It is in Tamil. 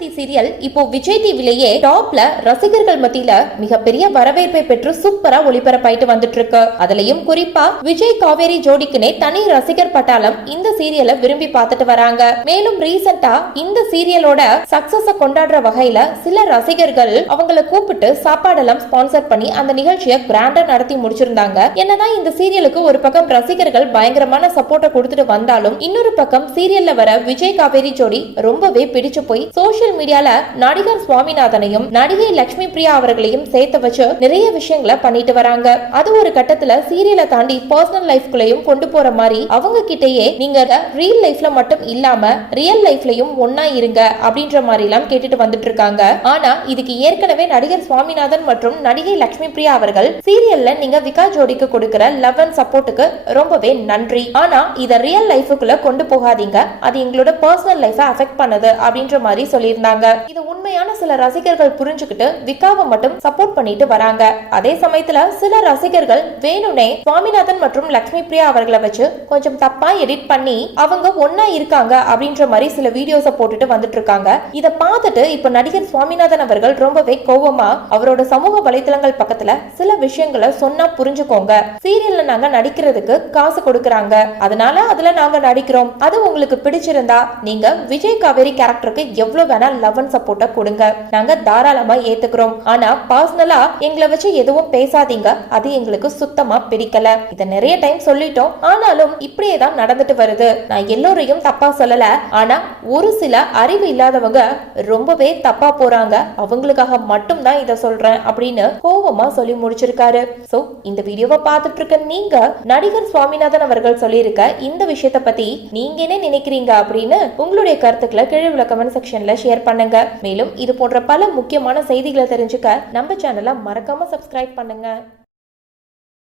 சத்தியவதி சீரியல் இப்போ விஜய் டிவிலேயே டாப்ல ரசிகர்கள் மத்தியில மிகப்பெரிய வரவேற்பை பெற்று சூப்பரா ஒளிபரப்பாயிட்டு வந்துட்டு இருக்கு அதுலயும் குறிப்பா விஜய் காவேரி ஜோடிக்குனே தனி ரசிகர் பட்டாளம் இந்த சீரியலை விரும்பி பார்த்துட்டு வராங்க. மேலும் ரீசெண்டா இந்த சீரியலோட சக்சஸ கொண்டாடுற வகையில சில ரசிகர்கள் அவங்கள கூப்பிட்டு சாப்பாடெல்லாம் ஸ்பான்சர் பண்ணி அந்த நிகழ்ச்சியை கிராண்டா நடத்தி முடிச்சிருந்தாங்க. என்னதான் இந்த சீரியலுக்கு ஒரு பக்கம் ரசிகர்கள் பயங்கரமான சப்போர்ட்டை கொடுத்துட்டு வந்தாலும் இன்னொரு பக்கம் சீரியல்ல வர விஜய் காவேரி ஜோடி ரொம்பவே பிடிச்சு போய் சோசியல் மீடியால நடிகர் சுவாமிநாதனையும் நடிகை லட்சுமி பிரியா அவர்களையும் சேர்த்து வச்சு நிறைய விஷயங்களை பண்ணிட்டு வராங்க. அது ஒரு கட்டத்துல சீரியலை தாண்டி பர்சனல் லைஃப்குள்ளேயும் கொண்டு போற மாதிரி அவங்க கிட்டயே நீங்க ரியல் லைஃப்ல மட்டும் இல்லாம ரியல் லைஃப்லயும் ஒன்னா இருங்க அப்படின்ற மாதிரி எல்லாம் கேட்டுட்டு வந்துட்டு இருக்காங்க. ஆனா இதுக்கு ஏற்கனவே நடிகர் சுவாமிநாதன் மற்றும் நடிகை லட்சுமி பிரியா அவர்கள் சீரியல்ல நீங்க விகா ஜோடிக்கு கொடுக்கிற லவ் அண்ட் சப்போர்ட்டுக்கு ரொம்பவே நன்றி. ஆனா இத ரியல் லைஃபுக்குள்ள கொண்டு போகாதீங்க. அது எங்களோட பர்சனல் லைஃபை அஃபெக்ட் பண்ணுது அப்படின்ற மாதிரி சொல்லியிருந்தாங்க. இது உண்மையான சில ரசிகர்கள் புரிஞ்சுக்கிட்டு விக்காவை மட்டும் சப்போர்ட் பண்ணிட்டு வராங்க. அதே சமயத்துல சில ரசிகர்கள் வேணும்னே சுவாமிநாதன் மற்றும் லக்ஷ்மி பிரியா அவர்களை வச்சு கொஞ்சம் தப்பா எடிட் பண்ணி அவங்க ஒன்னா இருக்காங்க அப்படின்ற மாதிரி சில வீடியோஸை போட்டுட்டு வந்துட்டு இருக்காங்க. இதை பார்த்துட்டு இப்ப நடிகர் சுவாமிநாதன் அவர்கள் ரொம்பவே கோபமா அவரோட சமூக வலைத்தளங்கள் பக்கத்துல சில விஷயங்களை சொன்னா புரிஞ்சுக்கோங்க. சீரியல்ல நாங்க நடிக்கிறதுக்கு காசு கொடுக்கறாங்க. அதனால அதுல நாங்க நடிக்கிறோம். அது உங்களுக்கு பிடிச்சிருந்தா நீங்க விஜய் காவேரி கேரக்டருக்கு எவ்வளவு வேணா லவ் அண்ட் சப்போர்ட்டை கொடுங்க. நாங்க தாராளமா ஏத்துக்கிறோம். ஆனா பர்சனலா எங்களை வச்சு எதுவும் பேசாதீங்க. அது எங்களுக்கு சுத்தமா பிடிக்கல. இத நிறைய டைம் சொல்லிட்டோம். ஆனாலும் இப்படியே தான் நடந்துட்டு வருது. நான் எல்லோரையும் தப்பா சொல்லல. ஆனா ஒரு சில அறிவு இல்லாதவங்க ரொம்பவே தப்பா போறாங்க. அவங்களுக்காக மட்டும் தான் இத சொல்றேன் அப்படின்னு கோவமா சொல்லி முடிச்சிருக்காரு. சோ இந்த வீடியோவை பார்த்துட்டு இருக்க நீங்க நடிகர் சுவாமிநாதன் அவர்கள் சொல்லியிருக்க இந்த விஷயத்த பத்தி நீங்க என்ன நினைக்கிறீங்க அப்படின்னு உங்களுடைய கருத்துக்களை கீழே உள்ள கமெண்ட் செக்ஷன்ல ஷேர் பண்ணுங்க. மேலும் இது போன்ற பல முக்கியமான செய்திகளை தெரிஞ்சுக்க நம்ம சேனலை மறக்காம சப்ஸ்கிரைப் பண்ணுங்க.